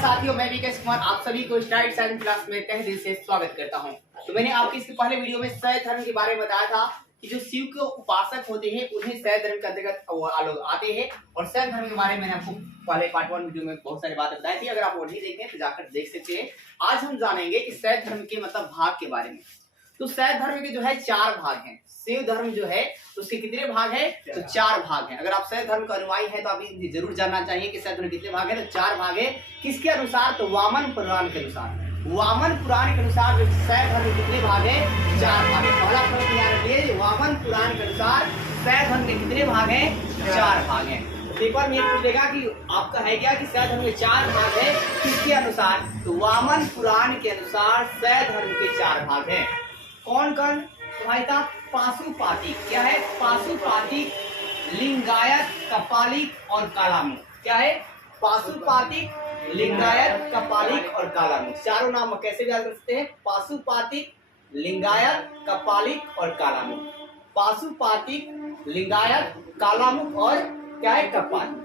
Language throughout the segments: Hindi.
साथियों, मैं विकास कुमार आप सभी को स्टाइल साइंस क्लास में तहे दिल से स्वागत करता हूं। तो मैंने आपको इसके पहले वीडियो में शैव धर्म के बारे में बताया था कि जो शिव के उपासक होते हैं उन्हें शैव धर्म के अंतर्गत लोग आते हैं। और शैव धर्म के बारे में मैंने आपको पहले पार्ट 1 वीडियो में बहुत सारी बातें बताई थी। अगर आप वो नहीं देखें तो जाकर देख सकते हैं। आज हम जानेंगे कि शैव धर्म के मतलब भाग के बारे में। तो शैव धर्म के जो है 4 भाग हैं। शिव धर्म जो है उसके कितने भाग है? तो 4 भाग हैं। अगर आप शैव धर्म का अनुयायी है तो आप जरूर जानना चाहिए कि शैव धर्म कितने भाग है। तो 4 भाग है। किसके अनुसार? तो वामन पुराण के अनुसार। वामन पुराण के अनुसार जो शैव धर्म कितने भाग है? 4 भाग है। पहला प्रश्न याद रखिए, वामन पुराण के अनुसार शैव धर्म के कितने भाग है? 4 भाग है। पेपर में ये पूछेगा कि आपका है क्या कि शैव धर्म के 4 भाग है, किसके अनुसार? तो वामन पुराण के अनुसार शैव धर्म के 4 भाग है। कौन कौन? भाई था पाशुपातिक। क्या है? पाशुपातिक, लिंगायत, कपालिक और कालामुख। क्या है? पाशुपातिक, लिंगायत, कपालिक और कालामुख। चारों नाम कैसे याद कर सकते हैं? पाशुपातिक, लिंगायत, कपालिक और कालामुख। पाशुपातिक, लिंगायत, कालामुख और क्या है? कपालिक।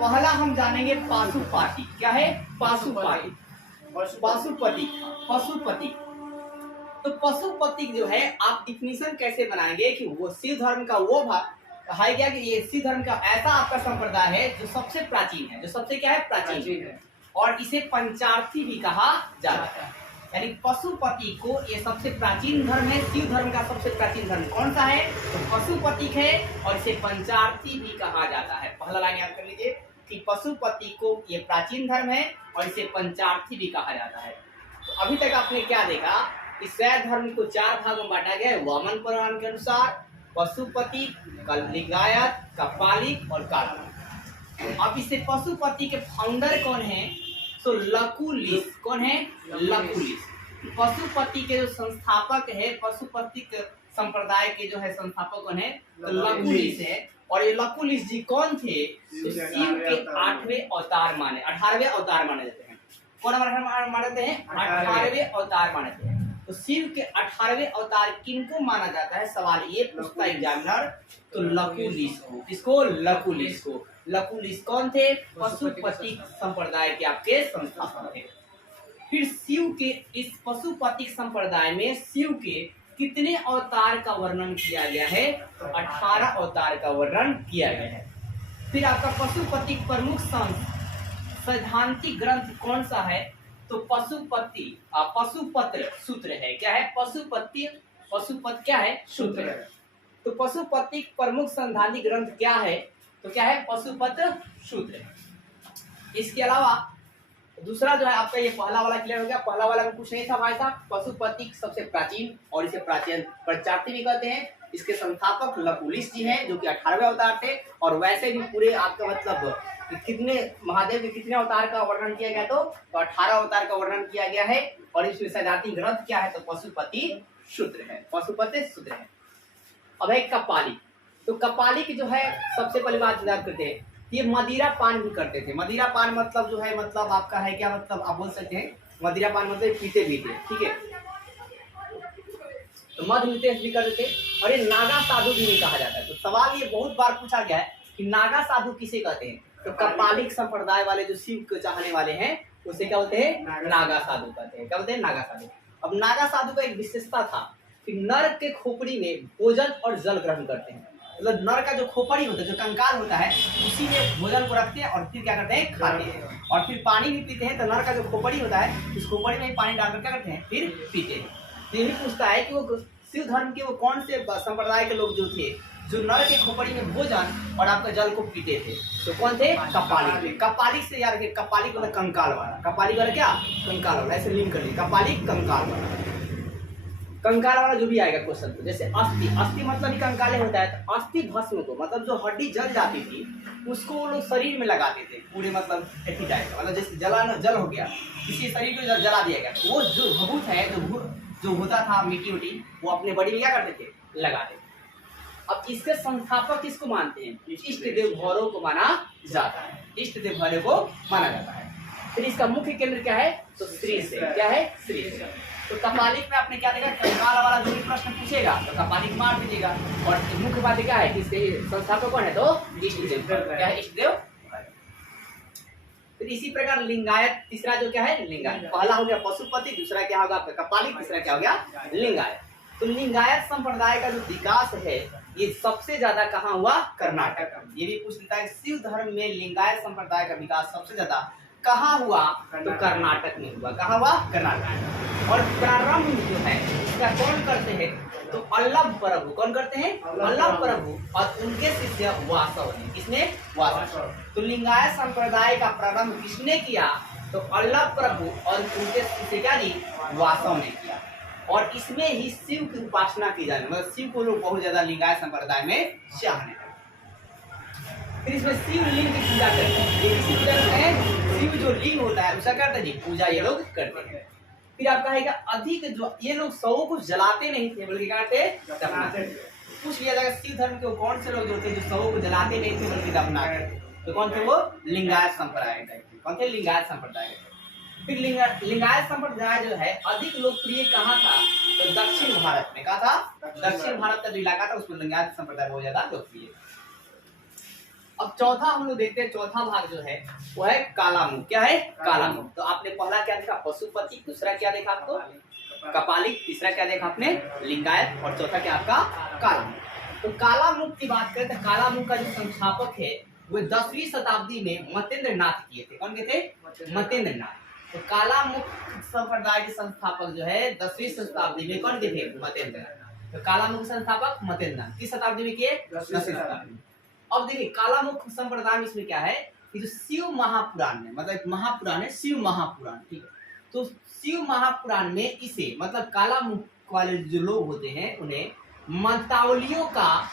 पहला हम जानेंगे पाशुपातिक। क्या है? पाशुपातिक। पशुपति। तो पशुपति जो है आप डिफिनीशन कैसे बनाएंगे कि वो शिव धर्म का वो भाग है क्या कि ये शिव धर्म का ऐसा आपका संप्रदाय है जो सबसे प्राचीन है, जो सबसे क्या है? प्राचीन है। और इसे पंचार्थी भी कहा जाता है। यानी पशुपति को ये सबसे प्राचीन धर्म है। शिव धर्म का सबसे प्राचीन धर्म कौन सा है? तो पशुपति है और इसे पंचार्थी भी कहा जाता है। पहला लाइन याद कर लीजिए कि पशुपति को ये प्राचीन धर्म है और इसे पंचार्थी भी कहा जाता है। तो अभी तक आपने क्या देखा? इस शैव धर्म को 4 भागों में बांटा गया है। वामन पुराण के अनुसार पशुपति, लिंगायत, कपालिक और कालामुख। अब इससे पशुपति के फाउंडर कौन है? तो लकुलिश। कौन है? लकुलिश। पशुपति के जो संस्थापक है, पशुपति संप्रदाय के जो है संस्थापक कौन है? तो लकुलिश है। और ये लकुलिश जी कौन थे? तो शिव के 8वें अवतार माने, 18वें अवतार माने जाते हैं। कौन मानते हैं? 18वें अवतार मानते हैं। तो शिव के 18वें अवतार किनको माना जाता है? सवाल ये पूछता एग्जामिनर। तो लकुलिश को। किसको? लकुलिश को। लकुलिश कौन थे? पशुपति संप्रदाय के आपके संस्थापक थे। फिर शिव के इस पशुपति संप्रदाय में शिव के कितने अवतार का वर्णन किया गया है? तो 18 अवतार का वर्णन किया गया है। फिर आपका पशुपति प्रमुख सैद्धांतिक ग्रंथ कौन सा है? तो पशुपत्र सूत्र है। क्या है? पशुपत क्या है? सूत्र है। तो पशुपति प्रमुख सैद्धांतिक ग्रंथ क्या है? तो क्या है? पशुपत्र सूत्र है। इसके अलावा दूसरा जो है आपका ये पहला वाला क्लियर हो गया। पहला वाला में कुछ नहीं था भाई साहब। पशुपति सबसे प्राचीन और इसे प्राचीन पंचार्थी भी कहते हैं। इसके संस्थापक लकुलिश जी हैं जो कि 18वें अवतार थे। और वैसे भी पूरे आपका मतलब कितने महादेव के कितने अवतार का वर्णन किया गया? तो 18 अवतार का वर्णन किया गया है। और इसमें सैद्धांतिक ग्रंथ क्या है? तो पशुपति सूत्र है। पशुपति सूत्र है। अब है कपालिक। तो कपालिक जो है सबसे पहली बात याद करते हैं, ये मदिरा पान भी करते थे। मदिरा पान मतलब जो है मतलब आपका है क्या? मतलब आप बोल सकते हैं मदिरा पान मतलब पीते भी थे। ठीक है। तो मद नितेश भी करते थे। और ये नागा साधु भी नहीं कहा जाता है। तो सवाल ये बहुत बार पूछा गया है कि नागा साधु किसे कहते हैं? तो कपालिक संप्रदाय वाले जो शिव को चाहने वाले हैं उसे क्या बोलते हैं? नागा साधु कहते हैं। क्या बोलते हैं? नागा साधु। अब नागा साधु का एक विशेषता था कि नर के खोपड़ी में भोजन और जल ग्रहण करते हैं। मतलब नर का जो खोपड़ी होता है, जो कंकाल होता है, उसी में भोजन को रखते हैं और फिर क्या करते हैं? खाते हैं। और फिर पानी भी पीते हैं। तो नर का जो खोपड़ी होता है उस खोपड़ी में पानी डालकर क्या करते हैं? फिर पीते हैं। तो यही पूछता है कि वो शिव धर्म के वो कौन से संप्रदाय के लोग जो थे जो नर के खोपड़ी में भोजन और आपका जल को पीते थे? तो कौन थे? कपालिक। कपालिक से यार कपालिक वाला कंकाल वाला। कपालिक वाला क्या? कंकाल वाला। ऐसे लिंक कर लीजिए, कपालिक कंकाल वाला। कंकाल वाला जो भी आएगा क्वेश्चन तो जैसे अस्थि। अस्थि मतलब ही कंकाले होता है। तो अस्थि भस्म को मतलब जो हड्डी जल जाती थी उसको वो लोग शरीर में लगाते थे पूरे मतलब एथी टाइप का। मतलब जैसे जल हो गया, किसी शरीर को जला दिया गया, वो जो भभूत है जो होता था मिट्टी उटी, वो अपने बॉडी में क्या करते थे? लगाते थे। अब इसके संस्थापक किसको मानते हैं? इष्ट देव भैरव को माना जाता है। इष्ट देव भैरव को माना जाता है। फिर इसका मुख्य केंद्र क्या है? तो श्री से। क्या है? श्री से। तो कपालिक में आपने क्या देखा? कंकाल वाला जो भी प्रश्न पूछेगा तो कपालिक मार दीजिएगा। और मुख्य बात क्या है कि इसके संस्थापक कौन है? तो इष्ट देव। क्या है? इष्ट देव। फिर इसी प्रकार लिंगायत, तीसरा जो क्या है लिंगायत, पहला हो गया पशुपति, दूसरा क्या होगा आपका कपालिक, तीसरा क्या हो गया लिंगायत। तो लिंगायत संप्रदाय का जो विकास है ये सबसे ज्यादा कहाँ हुआ, कर्नाटक। ये भी पूछ लेता है शिव धर्म में लिंगायत संप्रदाय का विकास सबसे ज्यादा कहाँ हुआ, तो कर्नाटक में हुआ। कहाँ हुआ, कर्नाटक। और प्रारंभ जो है इसका कौन करते हैं, तो अल्लभ प्रभु। कौन करते हैं, अल्लभ प्रभु और उनके शिष्य वासव ने। किसने, वासव। तो लिंगायत संप्रदाय का प्रारंभ किसने किया, तो अल्लभ प्रभु और उनके शिष्य क्या जी, वासव ने किया। और इसमें ही शिव की उपासना की जाने, मतलब शिव को लोग बहुत ज्यादा लिंगायत संप्रदाय में चाहने लगे। फिर इसमें शिव लिंग की पूजा करते हैं। ये किसी पूजा करते हैं, शिव जो लिंग होता है उसका करते जी पूजा ये लोग करते हैं। फिर आपका है अधिक जो ये लोग शवों को जलाते नहीं थे बल्कि क्या करते, दफनाते। पूछ लिया जाएगा शिव धर्म के कौन से लोग जो थे जो शवों को जलाते नहीं थे बल्कि दफनाते, तो कौन थे वो, लिंगायत संप्रदाय के। कौन थे, लिंगायत संप्रदाय के। फिर लिंगायत संप्रदाय जो है अधिक लोकप्रिय कहाँ था, तो दक्षिण भारत में। कहा था, दक्षिण भारत का जो इलाका था उसमें लिंगायत संप्रदाय बहुत ज्यादा लोकप्रिय। अब चौथा हम लोग देखते हैं, चौथा भाग जो है वो है कालामुख। क्या है, कालामुख। तो आपने पहला क्या देखा, पशुपति, दूसरा क्या देखा आपको, कपालिक, तीसरा क्या देखा आपने, लिंगायत, और चौथा क्या आपका कालामुख। तो कालामुख की बात करें तो कालामुख का जो संस्थापक है वो 10वीं शताब्दी में मतेंद्र नाथ किए थे। कौन के थे, मतेंद्र नाथ। तो कालामुख संप्रदाय के संस्थापक जो है 10वीं शताब्दी में कौन के थे, मतेंद्र नाथ। तो कालामुख संस्थापक मतेंद्र नाथ किस शताब्दी में किए, 10वीं शताब्दी में। अब देखिए कालामुख संप्रदाय में इसमें क्या है कि जो शिव महापुराण में, मतलब महापुराण है शिव महापुराण, ठीक है। तो शिव महापुराण में इसे मतलब कालामुख वाले जो लोग होते हैं उन्हें मतावलियों का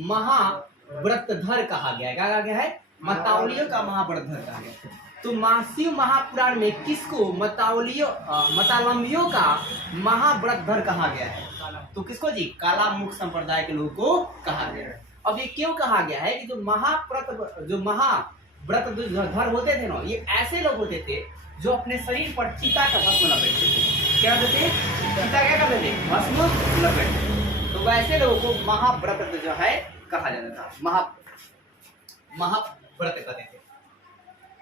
महाव्रतधर कहा गया है। क्या कहा गया है, मतावलियों का महाव्रतधर कहा गया है। तो शिव महापुराण में किसको, मतावलियों का महाव्रतधर कहा गया है, तो किसको जी, कालामुख संप्रदाय के लोगों को कहा गया है। अब ये क्यों कहा गया है कि जो महाव्रतधर होते थे ना, ये ऐसे लोग होते थे जो अपने शरीर पर चिता का भस्म लपेटते थे। क्या होते थे, चिता क्या करते थे, भस्म लपेटते। तो वैसे लोगों को महाव्रत जो है कहा जाता था, महाव्रत कहते थे।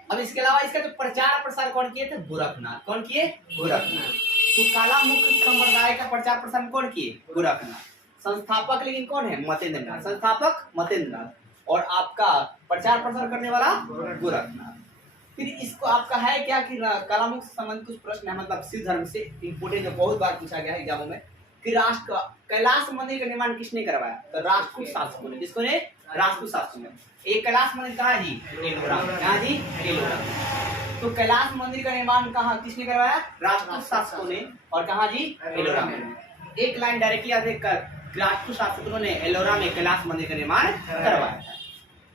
अब इसके अलावा इसका जो प्रचार प्रसार कौन किए थे, गोरखनाथ। कौन किए, गोरखनाथ। तो कालामुख संप्रदाय का प्रचार प्रसार कौन किए, गोरखनाथ। संस्थापक लेकिन कौन है, मतेंद्र नाथ। संस्थापक मतेंद्र नाथ और आपका प्रचार प्रसार करने वाला गोरखनाथ। फिर इसको आपका है क्या कि कालामुख से संबंधित कुछ प्रश्न है, मतलब शिव धर्म से इंपोर्टेंट जो बहुत बार पूछा गया है एग्जामों में, कि कैलाश मंदिर का निर्माण किसने करवाया, तो राजपूत शासकों ने। किसको ने, राजपूत शासकों ने। एक कैलाश मंदिर कहाँ जी, एलोरा। कहाँ जी, एलोरा। तो कैलाश मंदिर का निर्माण कहाँ किसने करवाया, राजपूत शासकों ने। और कहाँ जी, एलोरा में। एक लाइन डायरेक्टली याद कर, राजपूत शासकों ने एलोरा में कैलाश मंदिर का निर्माण करवाया था।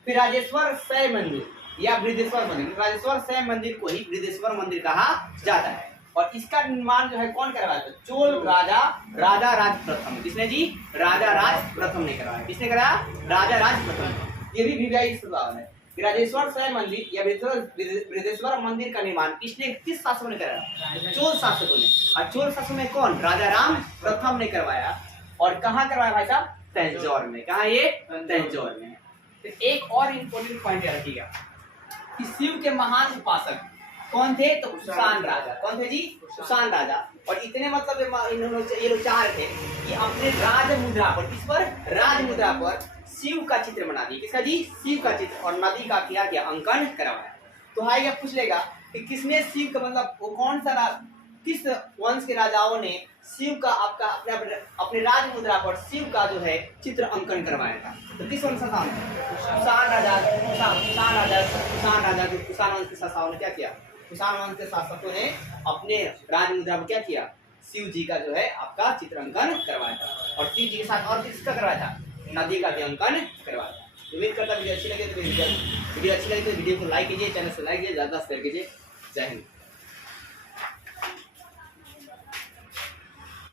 फिर राजेश्वर शैव मंदिर या बृहदेश्वर मंदिर, राजेश्वर शैव मंदिर को ही बृहदेश्वर मंदिर कहा जाता है। और इसका निर्माण जो है कौन करवाया था, चोल राजा राज प्रथम। किसने जी, राजा राज प्रथम ने करवाया। किसने कराया, राजा राज प्रथम। ये भी वीवीआई सवाल है। राजेश्वर शैव मंदिर या बृहदेश्वर मंदिर का निर्माण किस शासकों ने कराया, चोल शासकों ने। और चोल शासकों में कौन, राजा राम प्रथम ने करवाया। और कहाँ करवाया भाई साहब, तंजौर में। कहाँ, ये तंजौर में। तो एक और इम्पोर्टेंट पॉइंट रखिएगा कि शिव के महान उपासक कौन थे, तो कुषाण राजा। कौन थे जी, कुषाण राजा। और इतने मतलब ये लोग चाह रहे थे कि अपने राज मुद्रा पर, किस पर, राज मुद्रा पर शिव का चित्र बना दिया। किसका जी, शिव का चित्र। और नदी का किया गया अंकन करवाया। तो आएगा पूछ लेगा कि किसने शिव का मतलब वो कौन सा किस वंश के राजाओं ने शिव का आपका अपने राज मुद्रा पर शिव का जो है चित्र अंकन करवाया था, तो किस वंश का, कुषाण राजा। कुषाण वंश के शासकों ने क्या किया, कुषाण वंश के शासकों ने अपने राज मुद्रा पर क्या किया, शिव जी का जो है आपका चित्र अंकन करवाया था। और शिव जी के साथ और किसका करवाया था, नदी का भी अंकन करवाया था। उम्मीद करता वीडियो अच्छी लगे तो वीडियो अच्छी लगी तो वीडियो को लाइक कीजिए, चैनल को लाइक कीजिए, ज्यादा शेयर कीजिए। जय हिंद।